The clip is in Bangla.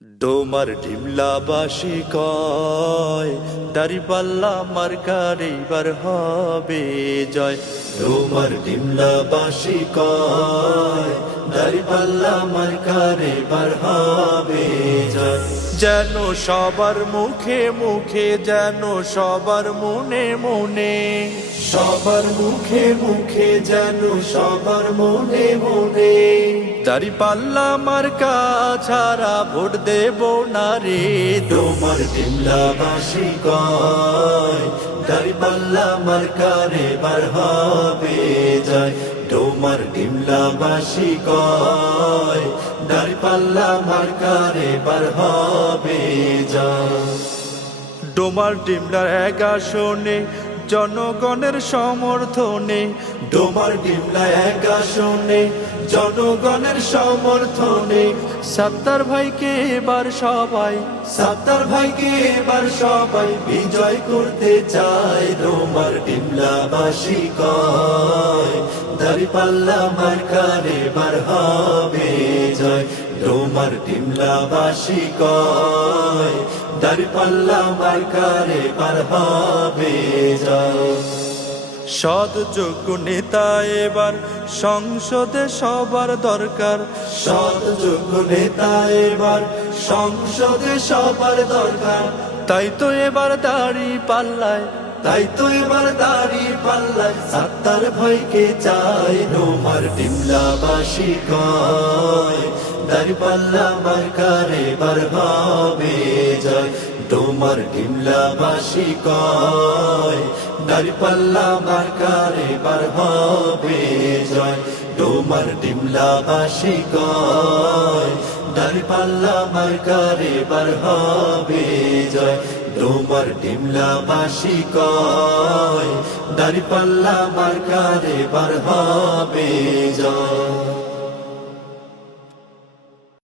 ডোমার ডিমলাবাসী কয় দাঁড়িপাল্লা মার্কার এইবার হবে জয়। ডোমার ডিমলাবাসী কয় দাঁড়িপাল্লা মার্কার এইবার হবে জয়। যেন সবার মুখে মুখে, যেন সবার মনে মনে, সবার মুখে মুখে, যেন সবার মনে মনে, দাঁড়িপাল্লা মার্কা ছাড়া ভোট দেব না রে। ডোমার ডিমলাবাসী কয় দাঁড়িপাল্লা মার্কার এবার হবে জয়। ডোমার ডিমলাবাসী কয় দাঁড়িপাল্লা মার্কার এবার হবে জয়। ডোমার ডিমলার ১ আসনে জনগণের সমর্থনে, ডোমার ডিমলা ১ আসনে জনগণের সমর্থনে, সাত্তার ভাইকে এবার সবাই, সাত্তার ভাইকে এবার সবাই বিজয় করতে চায়। ডোমার ডিমলাবাসী কয় দাঁড়িপাল্লা মার্কার এবার হবে জয়। ডোমার ডিমলাবাসী কয় দাঁড়িপাল্লা মার্কার এবার হবে জয়। সৎ যোগ্য নেতা এবার সংসদে সবার দরকার, সৎ যোগ্য নেতা এবার সংসদে সবার দরকার। তাই তো এবার দাঁড়িপাল্লায়, তাই তো এবার দাঁড়িপাল্লায় সাত্তার ভাইকে চাই। ডোমার ডিমলাবাসী কয় দাঁড়িপাল্লা মার্কার এবার হবে জয়। ডোমার ডিমলাবাসী কয় দাঁড়িপাল্লা মার্কার এবার হবে জয়। ডোমার ডিমলাবাসী কয় দাঁড়িপাল্লা মার্কার এবার হবে জয়। ডোমার ডিমলাবাসী কয় দাঁড়িপাল্লা মার্কার এবার হবে জয়।